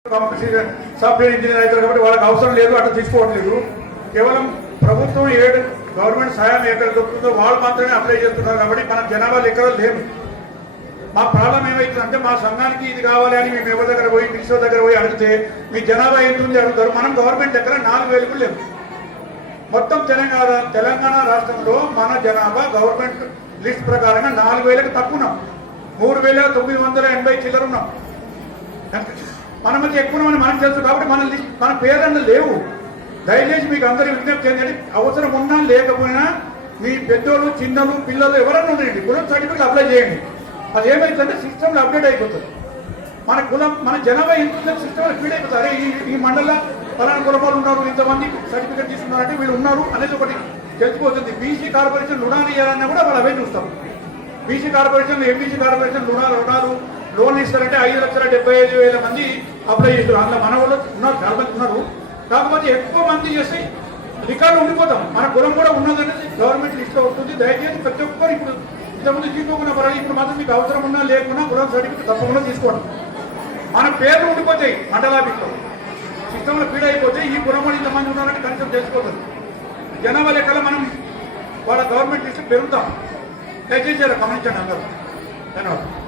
Software engineer అవుతారు కాబట్టి వాళ్ళకి అవసరం లేదు, అట్లా తీసుకోవట్లేదు. కేవలం ప్రభుత్వం గవర్నమెంట్ సహాయం ఎక్కడ దొరుకుతుందో వాళ్ళు మాత్రమే అప్లై చేస్తున్నారు. కాబట్టి మన జనాభా లెక్కలు లేవు. మా ప్రాబ్లం ఏమవుతుందంటే మా సంఘానికి ఇది కావాలి అని మేము ఎవరి దగ్గర పోయి మినిస్టర్ దగ్గర పోయి అడిగితే మీ జనాభా ఎంత ఉంది అడుగుతారు. మనం గవర్నమెంట్ దగ్గర 4,000 కూడా లేవు. మొత్తం తెలంగాణ రాష్ట్రంలో మన జనాభా గవర్నమెంట్ లిస్ట్ ప్రకారంగా 4,000కి తక్కువ ఉన్నాం. 3,980 చిల్లర ఉన్నాం. మన మధ్య ఎక్కువ మనకు తెలుసు. కాబట్టి మన పేర్లన్నీ లేవు. దయచేసి మీకు అందరూ విజ్ఞప్తి ఏంటంటే అవసరం ఉన్నా లేకపోయినా మీ పెద్దోళ్ళు చిన్నలు పిల్లలు ఎవరన్నా ఉన్నాయండి కులం సర్టిఫికేట్ అప్లై చేయండి. అది ఏమైతుందంటే సిస్టమ్లో అప్డేట్ అయిపోతుంది. మన కులం మన జనాభా ఎంత సిస్టమ్లో ఫీడ్ అయిపోతుంది. అరే ఈ మండల ఫలానా కులపాలు ఉన్నారు, ఇంతమంది సర్టిఫికేట్ తీసుకున్నారంటే వీళ్ళు ఉన్నారు అనేది ఒకటి తెలిసిపోతుంది. బీసీ కార్పొరేషన్ రుణాలు ఇవ్వాలన్నా కూడా వాళ్ళు అవే చూస్తాం. బీసీ కార్పొరేషన్ ఎంబీసీ కార్పొరేషన్ రుణాలు లోన్ ఇస్తారంటే 5,75,000 మంది అప్లై చేస్తారు. అందులో మన వాళ్ళు ఉన్నారు, చాలా మంది ఉన్నారు. కాకపోతే ఎక్కువ మంది చేసి రికార్డు ఉండిపోతాం. మన కులం కూడా ఉన్నదనేది గవర్నమెంట్ లిస్ట్లో వస్తుంది. దయచేసి ప్రతి ఒక్కరు ఇప్పుడు ఇంతకుముందు తీసుకోకుండా పర్వాలేదు, ఇప్పుడు మాత్రం మీకు అవసరం ఉన్నా లేకున్నా కులం సర్టిఫికేట్ తప్పకుండా తీసుకోండి. మన పేర్లు ఉండిపోతాయి. మండలాఫీస్లో సిస్టంలో ఫీడ్ అయిపోతే ఈ కులం వాళ్ళు ఇంతమంది ఉన్నారంటే కనీసం తెలిసిపోతుంది. జనాభా లెక్కలో మనం వాళ్ళ గవర్నమెంట్ లిస్ట్ పెరుగుతాం. దయచేసి గమనించండి అందరూ. ధన్యవాదాలు.